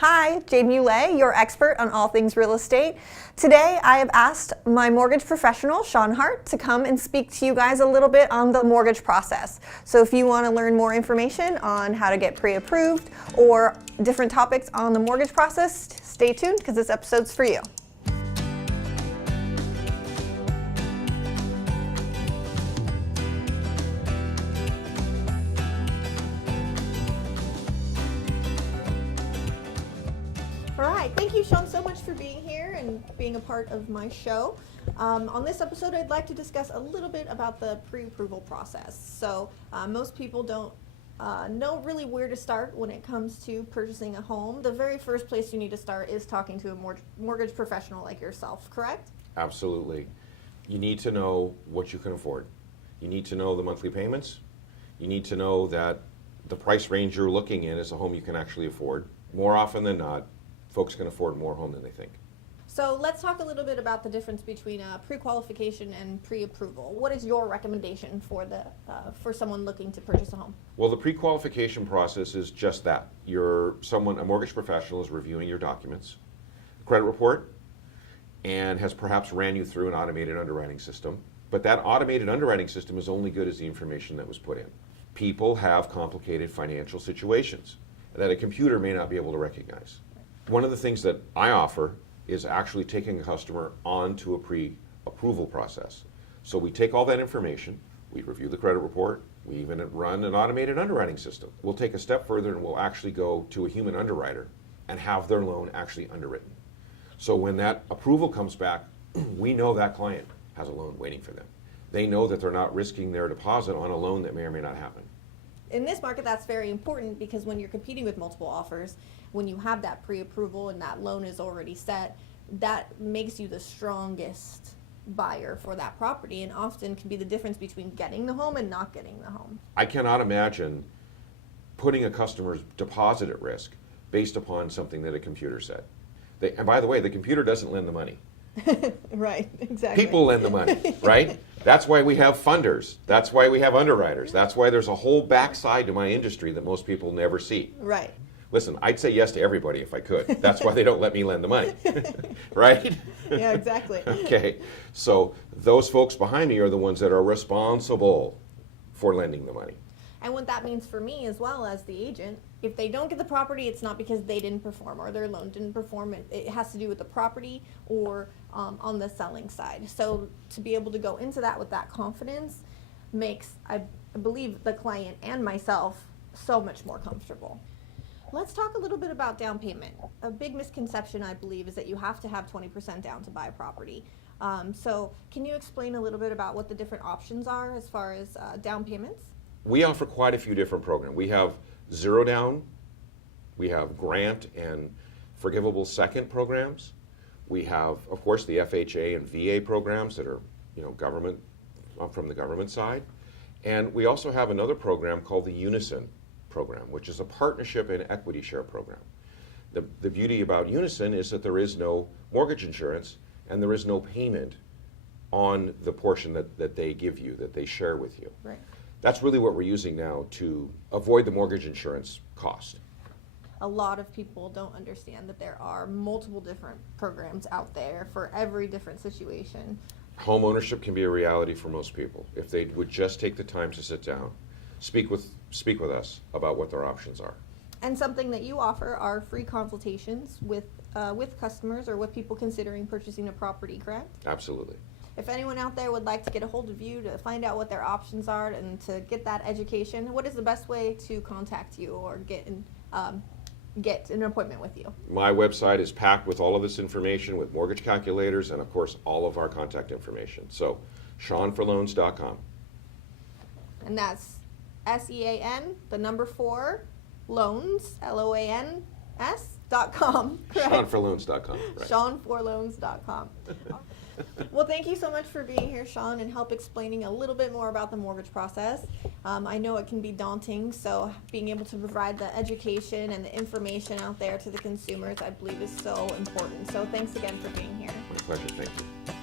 Hi, Jade Muley, your expert on all things real estate. Today I have asked my mortgage professional, Sean Hart, to come and speak to you guys a little bit on the mortgage process. So if you want to learn more information on how to get pre-approved or different topics on the mortgage process, stay tuned because this episode's for you. All right, thank you, Sean, so much for being here and being a part of my show. On this episode, I'd like to discuss a little bit about the pre-approval process. So most people don't know really where to start when it comes to purchasing a home. The very first place you need to start is talking to a mortgage professional like yourself, correct? Absolutely. You need to know what you can afford. You need to know the monthly payments. You need to know that the price range you're looking in is a home you can actually afford. More often than not, folks can afford more home than they think. So let's talk a little bit about the difference between pre-qualification and pre-approval. What is your recommendation for someone looking to purchase a home? Well, the pre-qualification process is just that. A mortgage professional is reviewing your documents, credit report, and has perhaps ran you through an automated underwriting system. But that automated underwriting system is only good as the information that was put in. People have complicated financial situations that a computer may not be able to recognize. One of the things that I offer is actually taking a customer onto a pre-approval process. So we take all that information, we review the credit report, we even run an automated underwriting system. We'll take a step further and we'll actually go to a human underwriter and have their loan actually underwritten. So when that approval comes back, we know that client has a loan waiting for them. They know that they're not risking their deposit on a loan that may or may not happen. In this market, that's very important because when you're competing with multiple offers, when you have that pre-approval and that loan is already set, that makes you the strongest buyer for that property and often can be the difference between getting the home and not getting the home. I cannot imagine putting a customer's deposit at risk based upon something that a computer said. And by the way, the computer doesn't lend the money. Right, exactly. People lend the money, right? That's why we have funders. That's why we have underwriters. That's why there's a whole backside to my industry that most people never see. Right. Listen, I'd say yes to everybody if I could. That's why they don't let me lend the money, right? Yeah, exactly. Okay, so those folks behind me are the ones that are responsible for lending the money. And what that means for me as well as the agent, if they don't get the property, it's not because they didn't perform or their loan didn't perform. It has to do with the property or on the selling side. So to be able to go into that with that confidence makes, I believe, the client and myself so much more comfortable. Let's talk a little bit about down payment. A big misconception, I believe, is that you have to have 20% down to buy a property. So can you explain a little bit about what the different options are as far as down payments? We offer quite a few different programs. We have zero down, we have grant and forgivable second programs. We have, of course, the FHA and VA programs that are, government from the government side. And we also have another program called the Unison program, which is a partnership and equity share program. The beauty about Unison is that there is no mortgage insurance and there is no payment on the portion that they give you, that they share with you. Right. That's really what we're using now to avoid the mortgage insurance cost. A lot of people don't understand that there are multiple different programs out there for every different situation. Home ownership can be a reality for most people if they would just take the time to sit down, speak with us about what their options are. And something that you offer are free consultations with customers or with people considering purchasing a property, correct? Absolutely. If anyone out there would like to get a hold of you to find out what their options are and to get that education, what is the best way to contact you or get an appointment with you? My website is packed with all of this information, with mortgage calculators and, of course, all of our contact information. So, SeanForLoans.com. And that's SEAN, the number 4, loans, LOANS.com. SeanForLoans.com. Right. SeanForLoans.com. Well, thank you so much for being here, Sean, and help explaining a little bit more about the mortgage process. I know it can be daunting, so being able to provide the education and the information out there to the consumers, I believe, is so important. So thanks again for being here. My pleasure. Thank you.